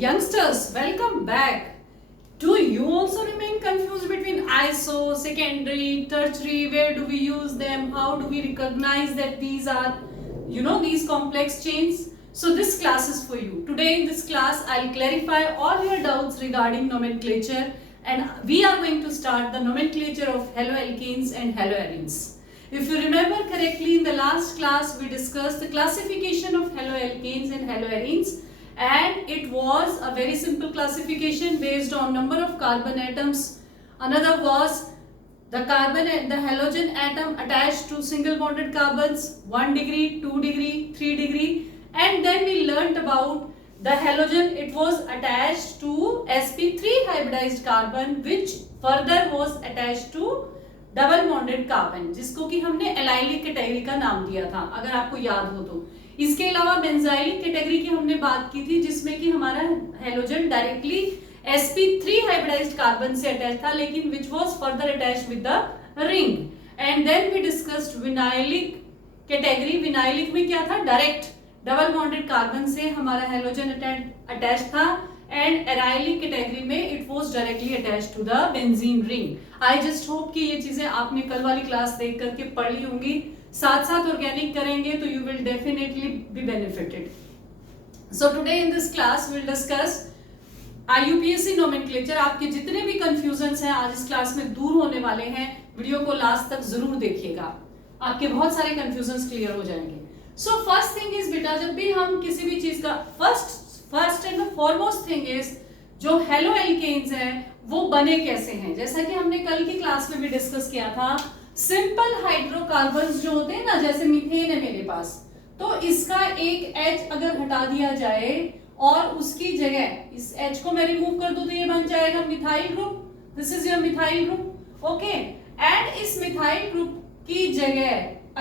youngsters, welcome back. Do you also remain confused between iso, secondary, tertiary? Where do we use them? How do we recognize that these are, these complex chains? So this class is for you. Today in this class, I'll clarify all your doubts regarding nomenclature, and we are going to start the nomenclature of haloalkanes and haloarenes. If you remember correctly, in the last class, we discussed the classification of haloalkanes and haloarenes. And it was a very simple classification based on number of carbon atoms. Another was the halogen atom attached to single bonded carbons, 1 degree, 2 degree, 3 degree. And then we learnt about the halogen, it was attached to sp3 hybridized carbon, which further was attached to double bonded carbon, जिसको कि हमने allylic category का नाम दिया था, अगर आपको याद हो तो। इसके अलावा बेंजाइलिक कैटेगरी की हमने बात की थी, जिसमें कि हमारा halogen directly sp3 hybridized carbon से अटैच था, लेकिन which was further attached with the ring. And then we discussed vinylic category. Vinylic में क्या था, डायरेक्ट डबल बॉन्डेड कार्बन से हमारा हेलोजन अटैच था। एंड एराइलिक कैटेगरी में it was directly attached to the benzene ring. I just hope कि ये चीजें आपने कल वाली क्लास देख करके पढ़ ली होंगी। साथ साथ ऑर्गेनिक करेंगे तो you will definitely be benefited. So today in this class will discuss IUPAC nomenclature. आपके जितने भी कंफ्यूजन्स हैं आज इस क्लास में दूर होने वाले हैं। वीडियो को लास्ट तक जरूर देखिएगा, आपके बहुत सारे कंफ्यूजन्स क्लियर हो जाएंगे। सो फर्स्ट थिंग इज बेटा, जब भी हम किसी भी चीज का first and foremost thing is जो हेलोएल्केन्स हैं वो बने कैसे हैं। जैसा कि हमने कल की क्लास में भी डिस्कस किया था, सिंपल हाइड्रोकार्बन्स जो होते हैं ना, जैसे मीथेन है मेरे पास, तो इसका एक H अगर हटा दिया जाए और उसकी जगह इस H को मैं रिमूव कर दूं तो ये बन जाएगा methyl group. This is your methyl group, okay. And इस मिथाइल ग्रुप की जगह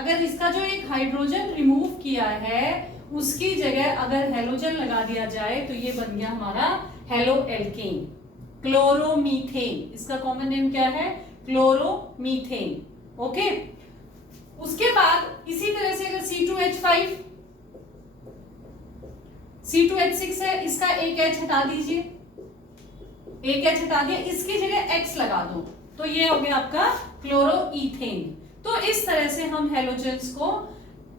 अगर इसका जो एक हाइड्रोजन रिमूव किया है उसकी जगह अगर हेलोजन लगा दिया जाए तो ये बन गया हमारा हेलोएल्केन, क्लोरोमीथेन। इसका कॉमन नेम क्या है, क्लोरोमीथेन, ओके। उसके बाद इसी तरह से अगर C2H6 है, इसका एक H हटा दीजिए, एक H हटा दिया, इसकी जगह X लगा दो तो ये हो गया आपका क्लोरोईथेन। तो इस तरह से हम हेलोजेंस को,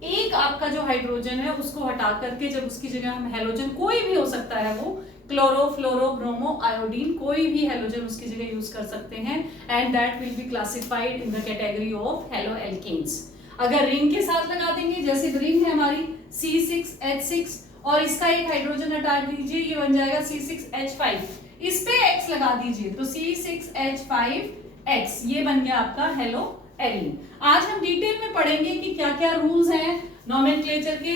एक आपका जो हाइड्रोजन है उसको हटा करके जब उसकी जगह हम हेलोजन, कोई भी हो सकता है वो, क्लोरो, फ्लोरो, ब्रोमो, आयोडीन, कोई भी हेलोजन उसकी जगह यूज कर सकते हैं। And that will be classified in the category of haloalkanes. अगर रिंग के साथ लगा देंगे, जैसे रिंग है हमारी C6H6 और इसका एक हाइड्रोजन हटा दीजिए, ये बन जाएगा C6H5, इस पे X लगा दीजिए तो C6H5X, ये बन गया आपका हेलोएरीन। आज हम डिटेल में पढ़ेंगे कि क्या क्या रूल्स हैं नोमेनक्लेचर के।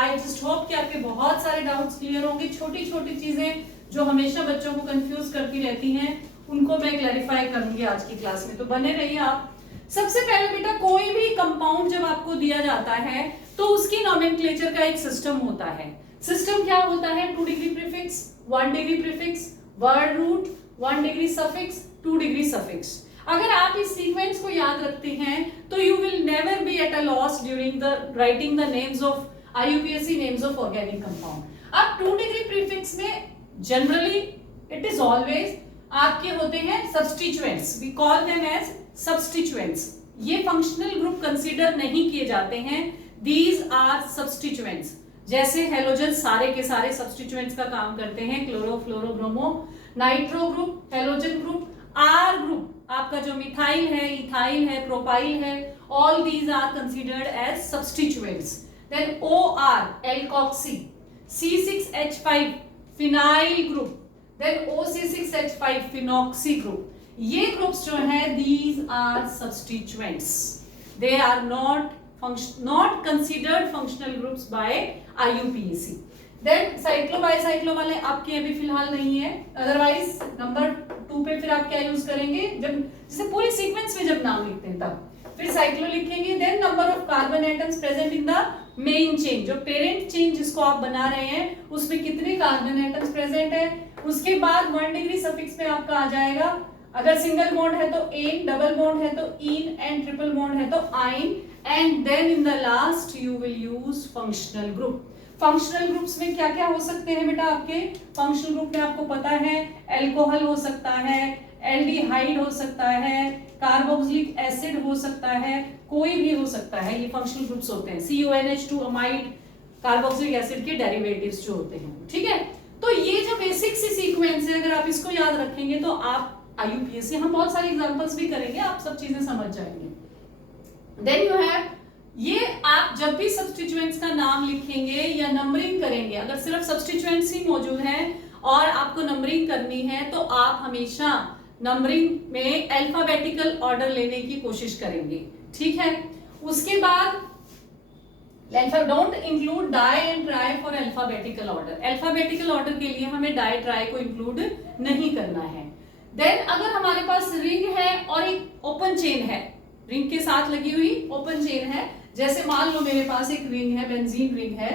आई जस्ट होप कि आपके बहुत सारे डाउट्स क्लियर होंगे। छोटी छोटी चीजें जो हमेशा बच्चों को कंफ्यूज करती रहती हैं उनको मैं क्लैरिफाई करूंगी आज की क्लास में, तो बने रहिए आप। सबसे पहले बेटा, कोई भी कंपाउंड जब आपको दिया जाता है तो उसकी नोमेनक्लेचर का एक सिस्टम होता है। सिस्टम क्या होता है, 2 degree prefix, 1 degree prefix, word root, 1 degree suffix, 2 degree suffix. अगर आप इस सीक्वेंस को याद रखते हैं तो you will never be at a loss during the writing the names of IUPAC names of organic compound. अब 2 डिग्री प्रीफिक्स में जनरली इट इज ऑलवेज आपके होते हैं substituents, we call them as substituents. ये फंक्शनल ग्रुप कंसीडर नहीं किए जाते हैं, दीज आर सब्स्टिट्यूएंट्स। जैसे हेलोजन सारे के सारे सब्स्टिट्यूएंट्स का काम करते हैं, chloro, fluoro, bromo, nitro group, halogen group, R group आपका जो मिथाइल है, इथाइल है, प्रोपाइल है, all these are considered as substituents. Then OR alkoxy, C6H5 phenyl group, then OC6H5 phenoxy group. ये ग्रुप्स जो है these are substituents, they are not considered functional groups by IUPAC। Then cyclo वाले आपके अभी फिलहाल नहीं है, अदरवाइज नंबर 2 पे फिर आप क्या यूज करेंगे, जब जैसे पूरी सीक्वेंस में जब नाम लिखते हैं तब फिर साइक्लो लिखेंगे। Then number of carbon atoms present in the main chain, जो पेरेंट चेन जिसको आप बना रहे हैं उसमें कितने कार्बन एटम्स प्रेजेंट है। उसके बाद 1 डिग्री सफिक्स पे आपका आ जाएगा, अगर सिंगल बॉन्ड है तो एन, डबल बॉन्ड है तो इन, एंड ट्रिपल बॉन्ड है तो yne, and then in the last you will use functional group. Functional groups में क्या क्या हो सकते हैं बेटा आपके? फंक्शनल ग्रुप में आपको पता है अल्कोहल हो सकता है, एल्डिहाइड हो सकता है, कार्बोक्सिलिक एसिड हो सकता है, कोई भी हो सकता है, ये फंक्शनल ग्रुप्स होते हैं। CONH2 अमाइड कार्बोक्सिलिक एसिड के डेरिवेटिव्स जो होते हैं, ठीक है। तो ये जो बेसिक सी सीक्वेंस है, अगर आप इसको याद रखेंगे तो आप IUPAC, हम बहुत सारे एग्जांपल्स भी करेंगे, आप सब चीजें समझ जाएंगे। देन यू हैव, ये आप जब भी सब्स्टिट्यूएंट्स का नाम लिखेंगे या नंबरिंग करेंगे, अगर सिर्फ सब्स्टिट्यूएंट्स ही मौजूद हैं और आपको नंबरिंग करनी है तो आप हमेशा नंबरिंग में अल्फाबेटिकल ऑर्डर लेने की कोशिश करेंगे, ठीक है। उसके बाद don't include di and tri for alphabetical order. Alphabetical order के लिए हमें डाई ट्राई को इंक्लूड नहीं करना है। देन अगर हमारे पास रिंग है और एक ओपन चेन है, रिंग के साथ लगी हुई ओपन चेन है, जैसे मान लो मेरे पास एक रिंग है, बेंजीन रिंग है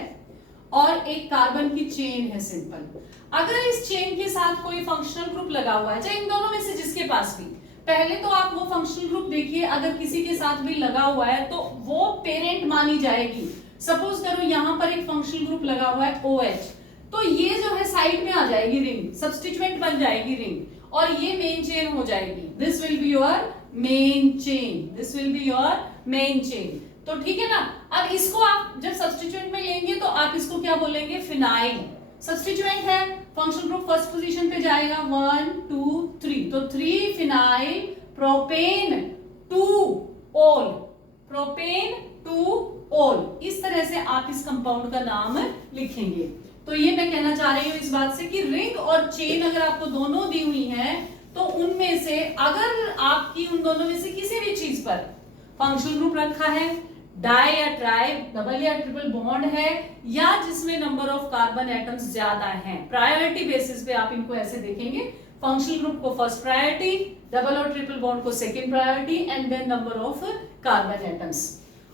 और एक कार्बन की चेन है सिंपल। अगर इस चेन के साथ कोई फंक्शनल ग्रुप लगा हुआ है, चाहे इन दोनों में से जिसके पास भी, पहले तो आप वो फंक्शनल ग्रुप देखिए, अगर किसी के साथ भी लगा हुआ है तो वो पेरेंट मानी जाएगी। सपोज करो यहां पर एक फंक्शनल ग्रुप लगा हुआ है OH, तो ये जो है साइड में आ जाएगी रिंग, सब्स्टिट्यूएंट बन जाएगी रिंग और ये मेन चेन हो जाएगी। This will be your main chain, this will be your main chain. तो ठीक है ना। अब इसको आप जब सब्स्टिट्यूएंट में लेंगे तो आप इसको क्या बोलेंगे? फिनाइल। सब्स्टिट्यूएंट है, फंक्शनल ग्रुप फर्स्ट पोजीशन पे जाएगा, 1 2 3, तो 3 फिनाइल प्रोपेन 2 ओल, प्रोपेन 2 ओल। इस तरह से आप इस कंपाउंड का नाम लिखेंगे। तो ये मैं कहना चाह रही हूं इस बात से कि रिंग और चेन अगर आपको दोनों दी हुई है तो उनमें से अगर आपकी उन दोनों में से किसी भी चीज पर फंक्शनल ग्रुप रखा है, डाई या ट्राई, डबल या ट्रिपल बॉन्ड है, या जिसमें नंबर ऑफ कार्बन एटम्स ज्यादा हैं, प्रायोरिटी बेसिस पे आप इनको ऐसे देखेंगे, फंक्शनल ग्रुप को फर्स्ट प्रायोरिटी, डबल और ट्रिपल बॉन्ड को second priority and then number of carbon atoms.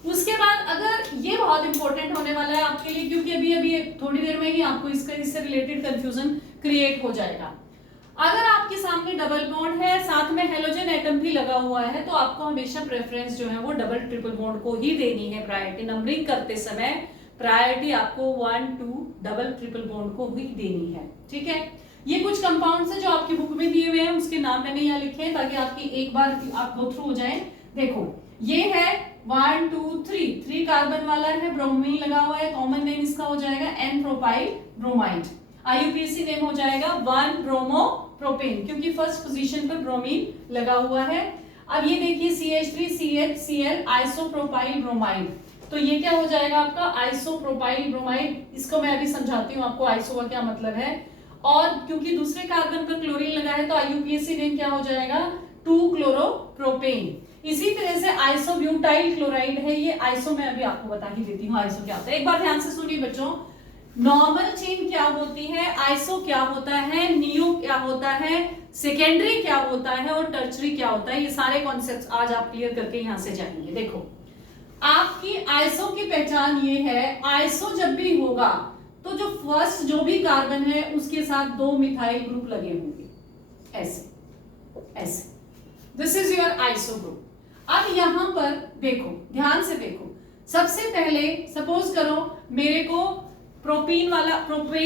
उसके बाद अगर ये बहुत इंपॉर्टेंट होने वाला है आपके लिए, क्योंकि अभी थोड़ी देर में ही आपको इससे रिलेटेड कंफ्यूजन क्रिएट हो जाएगा। अगर आपके सामने डबल बॉन्ड है, साथ में हेलोजन एटम भी लगा हुआ है, तो आपको हमेशा प्रेफरेंस जो है वो डबल ट्रिपल बॉन्ड को ही देनी है। प्रायोरिटी नंबरिंग करते समय प्रायोरिटी आपको 1 2 डबल ट्रिपल बॉन्ड को ही देनी है, ठीक है। ये कुछ कंपाउंड्स हैं जो आपकी बुक में दिए हुए हैं, उसके नाम मैंने यहाँ लिखे हैं ताकि आपकी एक बार आप गो थ्रू हो जाए। देखो ये है 1 2 3 कार्बन वाला है, ब्रोमीन लगा हुआ है, कॉमन नेम इसका हो जाएगा N propyl bromide. IUPAC name हो जाएगा 1 ब्रोमो प्रोपेन, क्योंकि फर्स्ट पोजीशन पर ब्रोमीन लगा हुआ है। अब ये देखिए CH3 CHCl आइसोप्रोपाइल ब्रोमाइड, तो ये क्या हो जाएगा आपका आइसोप्रोपाइल ब्रोमाइड। इसको मैं अभी समझाती हूँ आपको आइसो का क्या मतलब है। और क्योंकि दूसरे कार्बन पर क्लोरीन लगा है तो IUPAC नेम क्या हो जाएगा 2 क्लोरोप्रोपेन। इसी तरह से आइसोब्यूटाइल क्लोराइड है, ये आइसो मैं अभी आपको बता ही देती हूँ आइसो क्या होता है। एक बार ध्यान से सुनिए बच्चों, नॉर्मल चेन क्या होती है, आइसो क्या होता है, नियो क्या होता है, सेकेंडरी क्या होता है और टर्चरी क्या होता है, ये सारे कॉन्सेप्ट्स आज आप क्लियर करके यहां से जाएंगे। देखो आपकी आइसो की पहचान ये है, आइसो जब भी होगा तो जो फर्स्ट जो भी कार्बन है उसके साथ 2 मिथाइल ग्रुप लगे होंगे, ऐसे ऐसे, this is your iso group. अब यहां पर देखो, ध्यान से देखो, सबसे पहले सपोज करो मेरे को प्रोपेन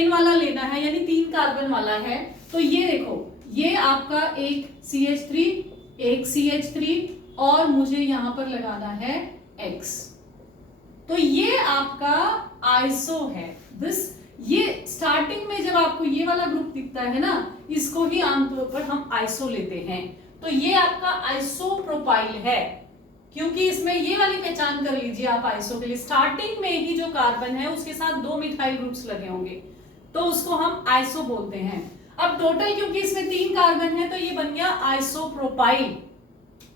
वाला लेना है, यानी 3 कार्बन वाला है, तो ये देखो ये आपका एक CH3 एक CH3 और मुझे यहां पर लगाना है X, तो ये आपका आइसो है। दिस ये स्टार्टिंग में जब आपको ये वाला ग्रुप दिखता है ना, इसको ही आमतौर पर हम आइसो लेते हैं, तो ये आपका आइसोप्रोपाइल है, क्योंकि इसमें ये वाली पहचान कर लीजिए आप आइसो के लिए, स्टार्टिंग में ही जो कार्बन है उसके साथ 2 मिथाइल ग्रुप्स लगे होंगे, तो उसको हम आइसो बोलते हैं। अब टोटल क्योंकि इसमें 3 कार्बन है तो ये बन गया आइसोप्रोपाइल।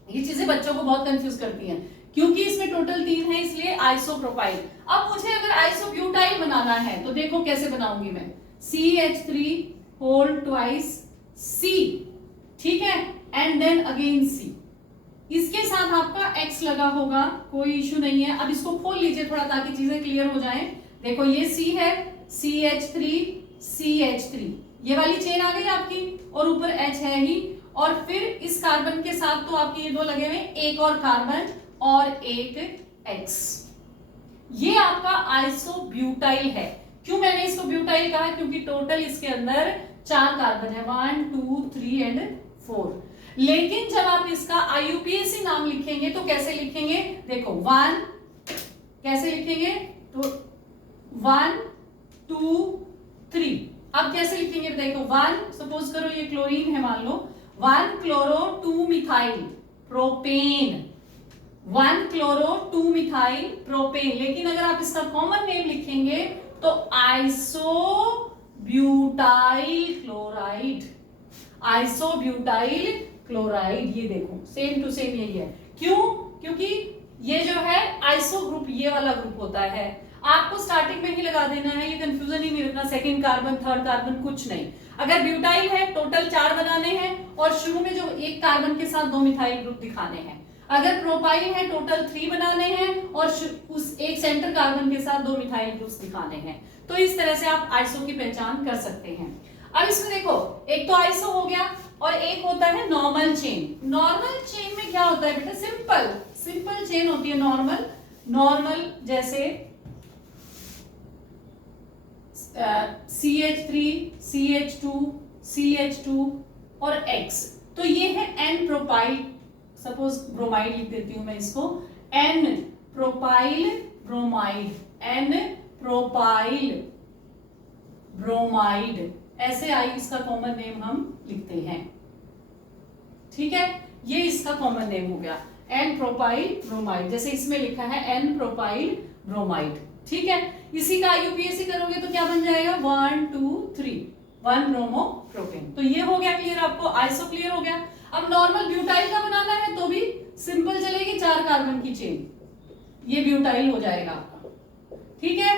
ये चीजें बच्चों को बहुत कंफ्यूज करती हैं, क्योंकि इसमें टोटल 3 है इसलिए आइसोप्रोपाइल। अब मुझे अगर आइसोब्यूटाइल बनाना है तो देखो कैसे बनाऊंगी मैं, CH3 होल ट्वाइस C, ठीक है, एंड देन अगेन C, इसके साथ आपका X लगा होगा, कोई इश्यू नहीं है। अब इसको खोल लीजिए थोड़ा ताकि चीजें क्लियर हो जाएं। देखो ये C है, CH3 CH3, ये वाली चेन आ गई आपकी और ऊपर H है ही, और फिर इस कार्बन के साथ तो आपके ये 2 लगे हुए, एक और कार्बन और एक X, ये आपका आइसोब्यूटाइल है। क्यों मैंने इसको ब्यूटाइल कहा? क्योंकि टोटल इसके अंदर 4 कार्बन है, 1 2 3 एंड 4। लेकिन जब आप इसका IUPAC नाम लिखेंगे तो कैसे लिखेंगे? देखो 1 कैसे लिखेंगे? तो 1 2 3। अब कैसे लिखेंगे देखो, 1 सपोज करो ये क्लोरीन है मान लो, 1 chloro 2 methyl propane, 1 chloro 2 methyl propane. लेकिन अगर आप इसका कॉमन नेम लिखेंगे तो आइसोब्यूटाइल क्लोराइड, आइसोब्यूटाइल क्लोराइड। ये देखो सेम टू सेम यही है। क्यों? क्योंकि ये जो है आइसो ग्रुप ये वाला ग्रुप होता है। आपको स्टार्टिंग में ही लगा देना है, ये कंफ्यूजन ही नहीं रखना, सेकंड कार्बन थर्ड कार्बन कुछ नहीं। अगर ब्यूटाइल है टोटल 4 बनाने हैं और शुरू में जो एक कार्बन के साथ 2 मिथाइल ग्रुप दिखाने हैं। अगर प्रोपाइल है टोटल 3 बनाने हैं और उस एक सेंटर कार्बन के साथ 2 मिथाइल ग्रुप्स दिखाने हैं। तो इस तरह से आप आइसो की पहचान कर सकते हैं। अब इसमें देखो, एक तो आइसो हो गया और एक होता है नॉर्मल चेन। नॉर्मल चेन में क्या होता है बेटा? सिंपल चेन होती है नॉर्मल जैसे CH3 CH2 CH2 और X। तो ये है N प्रोपाइल, सपोज ब्रोमाइड लिख देती हूं मैं इसको, N propyl bromide, N propyl bromide, ऐसे आई इसका कॉमन नेम हम लिखते हैं। ठीक है, ये इसका कॉमन नेम हो गया N प्रोपाइल ब्रोमाइड, जैसे इसमें लिखा है N प्रोपाइल ब्रोमाइड। ठीक है, इसी का IUPAC करोगे तो क्या बन जाएगा? 1 2 3 1 ब्रोमो प्रोपेन। तो ये हो गया क्लियर, आपको आइसो क्लियर हो गया। अब नॉर्मल ब्यूटाइल का बनाना है तो भी सिंपल चलेगी, 4 कार्बन की चेन, ये ब्यूटाइल हो जाएगा आपका। ठीक है,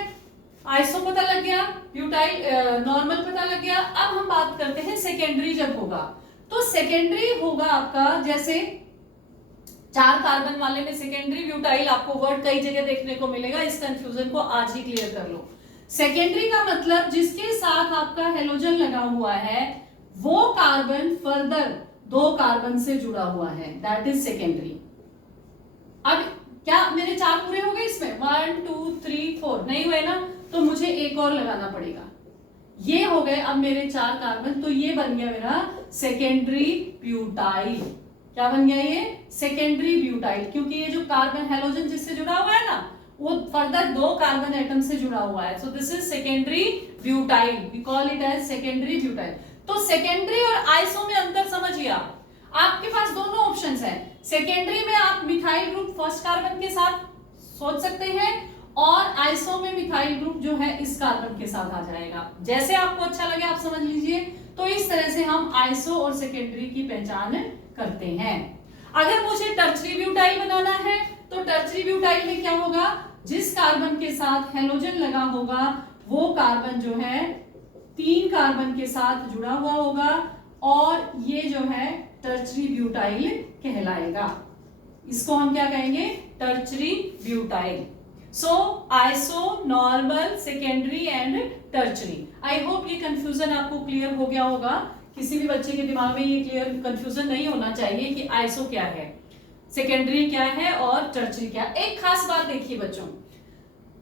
आइसो पता लग गया, ब्यूटाइल नॉर्मल पता लग गया। अब हम बात करते हैं सेकेंडरी जब होगा। तो सेकेंडरी होगा आपका, जैसे 4 कार्बन वाले में सेकेंडरी ब्यूटाइल, आपको वर्ड कई जगह देखने को मिलेगा, इस कंफ्यूजन को आज ही क्लियर कर लो। सेकेंडरी का मतलब जिसके साथ आपका हेलोजन लगा हुआ है वो कार्बन फर्दर 2 कार्बन से जुड़ा हुआ है, दैट इज सेकेंडरी। अब क्या मेरे 4 पूरे हो गए इसमें? 1 2 3 4 नहीं हुए ना, तो मुझे एक और लगाना पड़ेगा। ये हो गए अब मेरे 4 कार्बन, तो ये बन गया मेरा सेकेंडरी ब्यूटाइल। क्या बन गया ये? सेकेंडरी ब्यूटाइल, क्योंकि ये जो कार्बन हेलोजन जिससे जुड़ा हुआ है ना वो फर्दर 2 कार्बन एटम से जुड़ा हुआ है। So this is secondary butyl, we call it as secondary butyl. तो सेकेंडरी और आइसो में अंतर समझिए आपके पास दोनों ऑप्शंस हैं। सेकेंडरी में आप मिथाइल ग्रुप फर्स्ट कार्बन के साथ सोच सकते हैं और आइसो में मिथाइल ग्रुप जो है इस कार्बन के साथ आ जाएगा। जैसे आपको अच्छा लगे आप समझ लीजिए। तो इस तरह से हम आइसो और सेकेंडरी की पहचान करते हैं। अगर मुझे टर्चरी ब्यूटाइल बनाना है तो टर्चरी ब्यूटाइल में क्या होगा? जिस कार्बन के साथ हेलोजन लगा होगा वो कार्बन जो है 3 कार्बन के साथ जुड़ा हुआ होगा और ये जो है टर्चरी ब्यूटाइल कहलाएगा। इसको हम क्या कहेंगे? Tertiary butyl. So iso, normal, secondary and tertiary. I hope ये कंफ्यूजन आपको क्लियर हो गया होगा। किसी भी बच्चे के दिमाग में ये क्लियर कंफ्यूजन नहीं होना चाहिए कि आइसो क्या है, सेकेंडरी क्या है और टर्चरी क्या। एक खास बात देखिए बच्चों,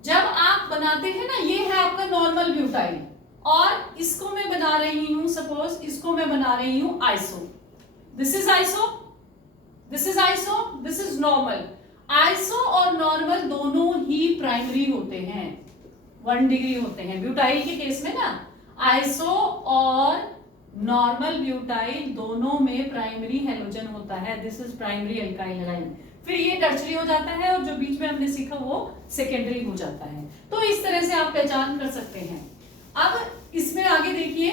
जब आप बनाते हैं ना, ये है आपका नॉर्मल ब्यूटाइल और इसको मैं बना रही हूं, सपोज इसको मैं बना रही हूं iso. This is iso, this is iso, this is normal. Iso और नॉर्मल दोनों ही प्राइमरी होते हैं, 1 डिग्री होते हैं। ब्यूटाइल के केस में ना आइसो और नॉर्मल ब्यूटाइल दोनों में प्राइमरी हेलोजन होता है, this is primary alkyl line. फिर ये टर्चरी हो जाता है और जो बीच में हमने सीखा वो सेकेंडरी हो जाता है। तो इस तरह से आप पहचान कर सकते हैं। अब इसमें आगे देखिए,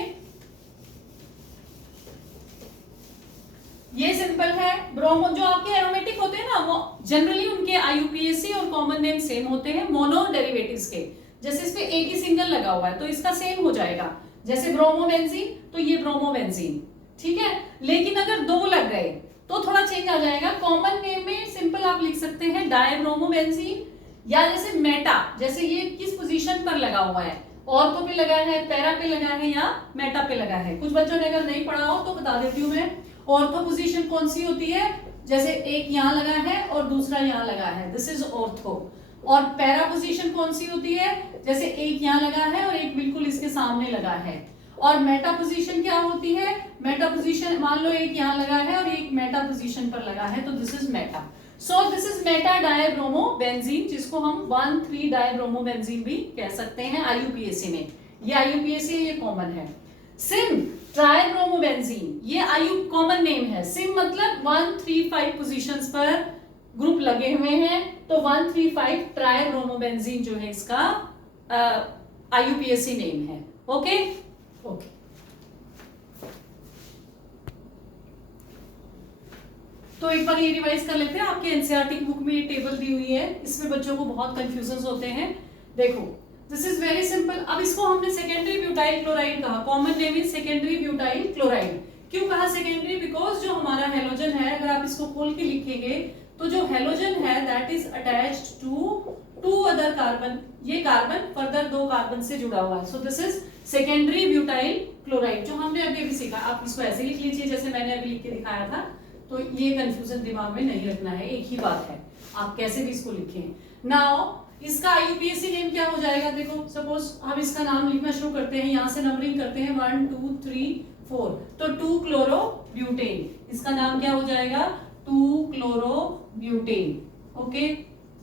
ये सिंपल है। ब्रोमो जो आपके एरोमेटिक होते हैं ना वो जनरली उनके IUPAC और कॉमन नेम सेम होते हैं मोनो डेरिवेटिव्स के। जैसे इस पे एक ही सिंगल लगा हुआ है तो इसका सेम हो जाएगा, जैसे ब्रोमोबेंजीन तो ये ब्रोमोबेंजीन। ठीक है, लेकिन अगर 2 लग गए तो थोड़ा चेंज आ जाएगा। कॉमन नेम में सिंपल आप लिख सकते हैं डायब्रोमोबेंजीन, या जैसे मेटा, जैसे ये किस पोजीशन पर लगा हुआ है, ऑर्थो पे लगा है, पैरा पे लगा है या मेटा पे लगा है। कुछ बच्चों ने अगर नहीं पढ़ा हो तो बता देती हूँ मैं। ऑर्थो पोजीशन कौन सी होती है? जैसे एक यहाँ लगा है और दूसरा यहाँ लगा है, दिस इज ऑर्थो। और पैरा पोजीशन कौन सी होती है? जैसे एक यहाँ लगा है और एक बिल्कुल इसके सामने लगा है। और मेटा पोजीशन क्या होती है, मेटा पोजीशन मान लो एक यहाँ लगा है और एक मेटा पोजीशन पर लगा है, तो this is meta. So this is meta dibromobenzene, जिसको हम 1,3 डायब्रोमोबेंजीन भी कह सकते हैं IUPAC में। ये IUPAC ये कॉमन है। सिम ट्राइब्रोमोबेंजीन, ये आयु कॉमन नेम है। सिम मतलब 1,3,5 पोजीशंस पर ग्रुप लगे हुए हैं, तो 1,3,5 ट्राइब्रोमोबेंजीन जो है इसका IUPAC नेम है। ओके ओके तो एक बार ये रिवाइज कर लेते हैं। आपके एनसीईआरटी की बुक में ये टेबल दी हुई है, इसमें बच्चों को बहुत कंफ्यूजन होते हैं। देखो दिस इज वेरी सिंपल। अब इसको हमने सेकेंडरी ब्यूटाइल क्लोराइड कहा, common name is secondary butyl chloride. क्यों कहा सेकेंडरी? बिकॉज जो हमारा हेलोजन है, अगर आप इसको खोल के लिखेंगे तो जो हेलोजन है that is attached to 2 other carbon, ये कार्बन फर्दर 2 कार्बन से जुड़ा हुआ है। So this is secondary butyl chloride, जो हमने अभी अभी सीखा। आप इसको ऐसे लिख लीजिए जैसे मैंने अभी लिख के दिखाया था, तो ये कंफ्यूजन दिमाग में नहीं रखना है, एक ही बात है, आप कैसे भी इसको लिखें। नाउ इसका IUPAC नेम क्या हो जाएगा? देखो सपोज हम इसका नाम लिखना शुरू करते हैं, यहां से नंबरिंग करते हैं 1 2 3 4, तो 2 क्लोरो ब्यूटेन, इसका नाम क्या हो जाएगा? 2 chloro butane. Okay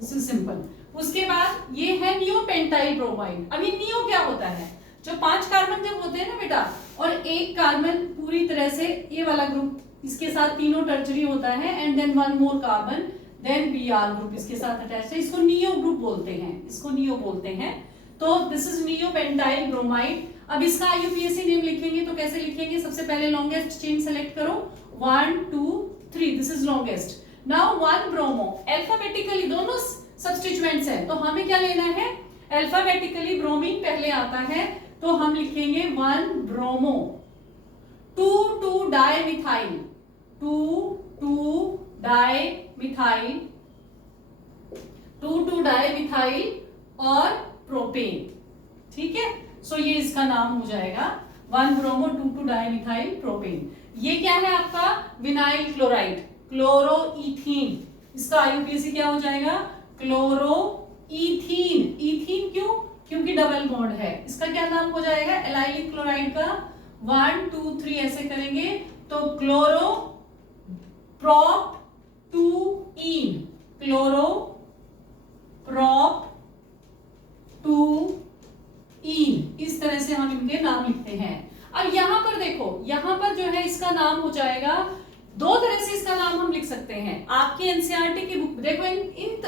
this is simple. उसके बाद ये है नियोपेंटाइल ब्रोमाइड। अभी नियो क्या होता है? जो 5 कार्बन जब होते हैं ना बेटा, और एक कार्बन पूरी तरह से ये वाला ग्रुप इसके साथ तीनों टर्चरी होता है, and then 1 more carbon, then Br group इसके साथ अटैच है, इसको नियो ग्रुप बोलते हैं, इसको नियो बोलते हैं। तो दिस इज नियोपेंटाइल ब्रोमाइड। अब इसका IUPAC नेम लिखेंगे तो कैसे लिखेंगे? सबसे पहले लॉन्गेस्ट चेन सेलेक्ट करो, 1 2 3, this is longest. Now 1 bromo, alphabetically दोनों सब्स्टिट्यूएंट्स हैं, तो हमें क्या लेना है? अल्फाबेटिकली ब्रोमीन पहले आता है, तो हम लिखेंगे 1 ब्रोमो। 2 2 डाइमिथाइल, 2 2 डाइमिथाइल, 2 2 डाइमिथाइल और प्रोपेन। ठीक है, सो ये इसका नाम हो जाएगा 1 ब्रोमो 2 2 डाइमिथाइल प्रोपेन। ये क्या है आपका? Vinyl chloride, chloroethene. इसका IUPAC क्या हो जाएगा? क्लोरोईथीन। ईथीन क्यों? क्योंकि डबल बॉन्ड है। इसका क्या नाम हो जाएगा? एलाइलिक क्लोराइड का 1 2 3 ऐसे करेंगे तो क्लोरो प्रोप 2 ईन, क्लोरो प्रोप 2 ईन, इस तरह से हम इनके नाम लिखते हैं। अब यहां पर देखो, यहां पर जो है इसका नाम हो जाएगा, 2 तरह से इसका नाम हम लिख सकते हैं। आपके एनसीईआरटी की बुक देखो,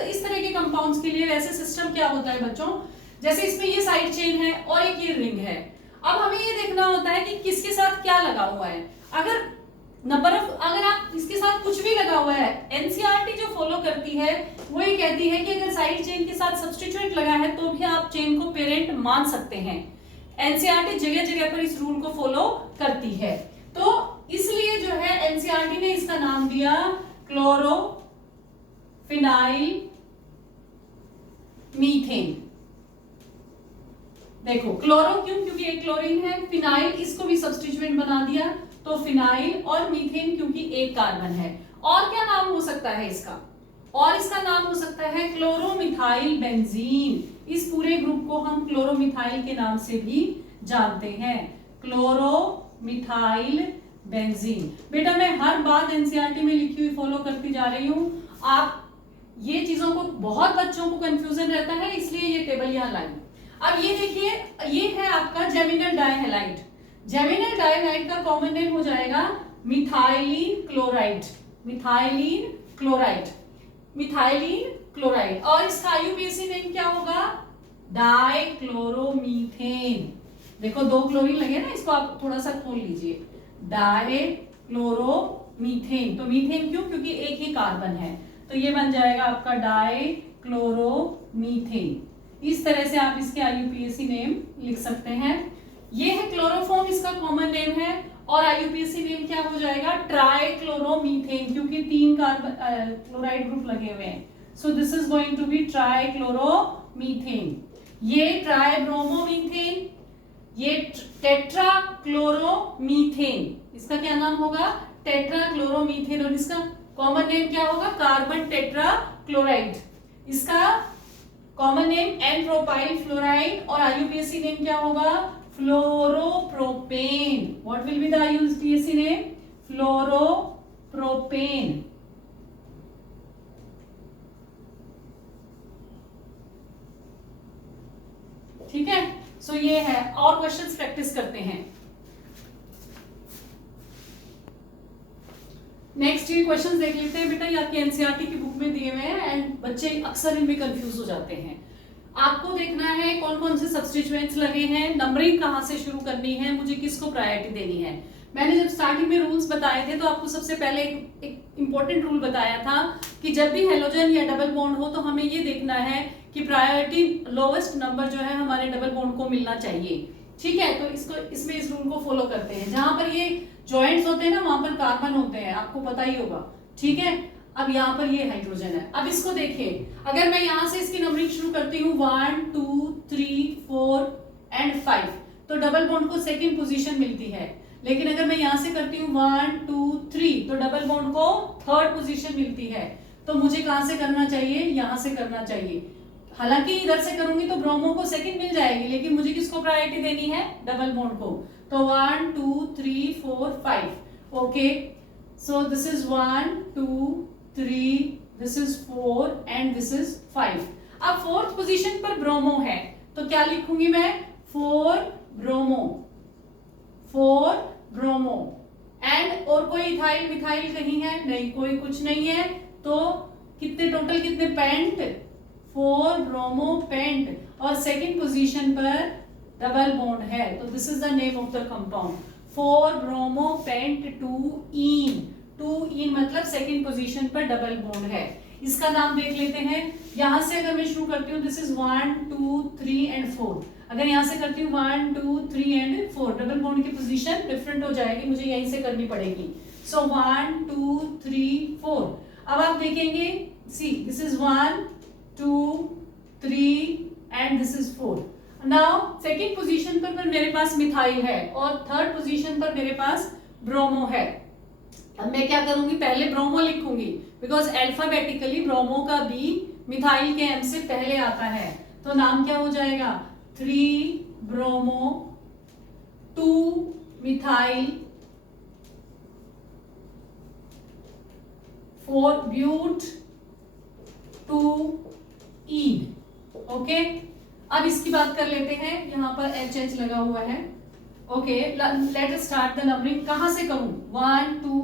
इस तरह के कंपाउंड्स के लिए वैसे सिस्टम क्या होता है बच्चों, जैसे इसमें ये साइड चेन है और एक ये रिंग है। अब हमें ये देखना होता है कि किसके साथ क्या लगा हुआ है। अगर नंबर ऑफ, अगर आप इसके साथ कुछ भी लगा हुआ है, एनसीईआरटी जो फॉलो करती है वो ये कहती है कि अगर साइड चेन के साथ सब्स्टिट्यूएंट लगा है तो भी आप चेन को पेरेंट मान सकते हैं। एनसीईआरटी जगह जगह पर इस रूल को फॉलो करती है, तो इसलिए जो है एनसीईआरटी ने इसका नाम दिया क्लोरोफिनाइल मीथेन। देखो क्लोरो क्यों? क्योंकि एक क्लोरीन है, फिनाइल इसको भी सब्स्टिट्यूएंट बना दिया, तो फिनाइल, और मीथेन क्योंकि एक कार्बन है। और क्या नाम हो सकता है इसका? और इसका नाम हो सकता है क्लोरोमिथाइल बेंजीन। इस पूरे ग्रुप को हम क्लोरोमिथाइल के नाम से भी जानते हैं, क्लोरोमिथाइल बेंजीन। बेटा मैं हर बात एनसीईआरटी में लिखी हुई फॉलो करती जा रही हूं। आप ये चीजों को, बहुत बच्चों को कंफ्यूजन रहता है, इसलिए ये टेबल यहां लाई। अब ये देखिए, ये है आपका जेमिनल डाइहैलाइड। जेमिनल डाइहैलाइड का कॉमन नेम हो जाएगा methylene chloride, methylene chloride, methylene chloride. और इसका IUPAC नेम क्या होगा? डाइक्लोरोमीथेन। देखो 2 क्लोरीन लगे ना, इसको आप थोड़ा सा खोल लीजिए, डाइक्लोरोमीथेन। तो मीथेन क्यों? क्योंकि एक ही कार्बन है, तो ये बन जाएगा आपका डाइक्लोरोमीथेन। इस तरह से आप इसके IUPAC नेम लिख सकते हैं। ये है क्लोरोफॉर्म, इसका कॉमन नेम है, और IUPAC नेम क्या हो जाएगा? ट्राइक्लोरोमीथेन, क्योंकि 3 कार्बन क्लोराइड ग्रुप लगे हुए हैं। So this is going to be trichloromethane. ये ट्राइब्रोमोमीथेन, ये टेट्राक्लोरोमीथेन, इसका क्या नाम होगा? टेट्राक्लोरोमीथेन। और इसका कॉमन नेम क्या होगा? Carbon tetrachloride. इसका common name n propyl fluoride और IUPAC नेम क्या होगा? Fluoropropane. What will be the IUPAC name? Fluoropropane. ठीक है, सो ये है. और क्वेश्चंस प्रैक्टिस करते हैं. नेक्स्ट ये क्वेश्चंस देख लेते हैं बेटा. ये आपके एनसीईआरटी की बुक में दिए हुए हैं एंड बच्चे अक्सर इनमें कंफ्यूज हो जाते हैं. आपको देखना है कौन कौन से सब्स्टिट्यूएंट्स लगे हैं, नंबरिंग कहाँ से शुरू करनी है, मुझे किसको प्रायोरिटी देनी है. मैंने जब स्टार्टिंग में रूल्स बताए थे तो आपको सबसे पहले एक इंपॉर्टेंट रूल बताया था कि जब भी हेलोजन या डबल बॉन्ड हो तो हमें ये देखना है कि प्रायोरिटी लोवेस्ट नंबर जो है हमारे डबल बॉन्ड को मिलना चाहिए. ठीक है, तो इसमें इस रूल को फॉलो करते हैं. जहां पर ये जॉइंट्स होते हैं ना वहां पर कार्बन होते हैं, आपको पता ही होगा. ठीक है, अब यहाँ पर ये हाइड्रोजन है. अब इसको देखिए, अगर मैं यहाँ से इसकी नंबरिंग शुरू करती हूँ 1 2 3 4 एंड 5 तो डबल बॉन्ड को सेकंड पोजीशन मिलती है. लेकिन अगर मैं यहाँ से करती हूँ 1 2 3 तो डबल बॉन्ड को थर्ड पोजीशन मिलती है. तो मुझे कहाँ से करना चाहिए? यहाँ से करना चाहिए. हालांकि इधर से करूंगी तो ब्रोमो को सेकंड मिल जाएगी, लेकिन मुझे किसको प्रायोरिटी देनी है? डबल बॉन्ड को. तो 1 2 3 4 5. Okay, so this is 1 2 3, this is 4 and this is 5. अब फोर्थ पोजीशन पर ब्रोमो है तो क्या लिखूंगी मैं? 4 ब्रोमो, 4 ब्रोमो. एंड और कोई इथाइल मिथाइल कहीं है? नहीं, कोई कुछ नहीं है. तो कितने टोटल कितने पेंट? 4 bromo paint. और सेकंड पोजीशन पर डबल बॉन्ड है तो this is the name of the compound 4 bromo paint 2 इन. 2 इन मतलब सेकंड पोजीशन पर डबल बॉन्ड है. इसका नाम देख लेते हैं. यहां से अगर मैं शुरू करती हूँ दिस इज 1 2 3 एंड 4. अगर यहां से करती हूँ 1 2 3 एंड 4, डबल बॉन्ड की पोजीशन डिफरेंट हो जाएगी, मुझे यहीं से करनी पड़ेगी. सो 1 2 3 4. अब आप देखेंगे, see this is 1 2 3 and this is 4. Now second position पर मेरे पास मिथाइल है और थर्ड पोजीशन पर मेरे पास ब्रोमो है. अब मैं क्या करूंगी? पहले ब्रोमो लिखूंगी बिकॉज अल्फाबेटिकली ब्रोमो का बी मिथाइल के एम से पहले आता है. तो नाम क्या हो जाएगा? 3 bromo 2 methyl 4 but 2 ene. Okay, अब इसकी बात कर लेते हैं. यहाँ पर HH लगा हुआ है. Okay, let us start the numbering. कहां से करूं? 1 2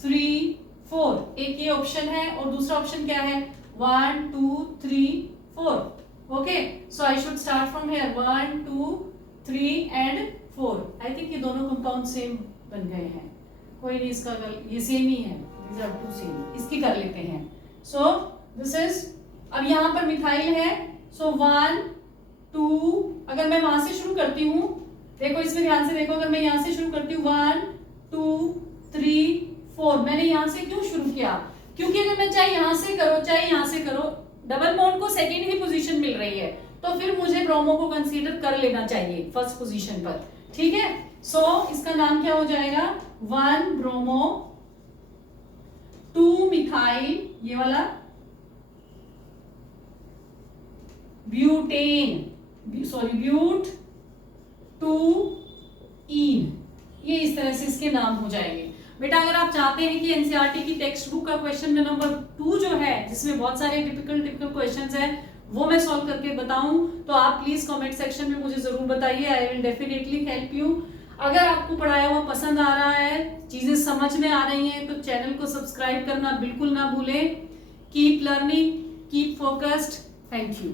3 4. एक ये ऑप्शन है और दूसरा ऑप्शन क्या है? 1 2 3 4. Okay, so I should start from here 1 2 3 and 4. I think ये दोनों कंपाउंड सेम बन गए हैं. कोई नहीं, इसका ये सेम ही है. These are two same. इसकी कर लेते हैं. सो दिस इज, अब यहाँ पर मिथाइल है. सो 1 2, अगर मैं वहां से शुरू करती हूँ, देखो इसमें ध्यान से देखो, अगर मैं यहाँ से शुरू करती हूँ 1 2 3 4. मैंने यहाँ से क्यों शुरू किया? क्योंकि अगर मैं चाहे यहाँ से करो चाहे यहाँ से करो, डबल बॉन्ड को सेकेंड ही पोजीशन मिल रही है तो फिर मुझे ब्रोमो को कंसीडर कर लेना चाहिए फर्स्ट पोजीशन पर. ठीक है, सो इसका नाम क्या हो जाएगा? 1 ब्रोमो 2 मिथाइल, ये वाला ब्यूटेन, सॉरी ब्यूट 2 ईन. ये इस तरह से इसके नाम हो जाएंगे. बेटा अगर आप चाहते हैं कि एनसीईआरटी की टेक्स्ट बुक का क्वेश्चन नंबर 2 जो है जिसमें बहुत सारे टिपिकल क्वेश्चंस हैं वो मैं सॉल्व करके बताऊं तो आप प्लीज कमेंट सेक्शन में मुझे जरूर बताइए. I will definitely help you. अगर आपको पढ़ाया हुआ पसंद आ रहा है, चीजें समझ में आ रही हैं तो चैनल को सब्सक्राइब करना बिल्कुल ना भूलें. Keep learning, keep focused. Thank you.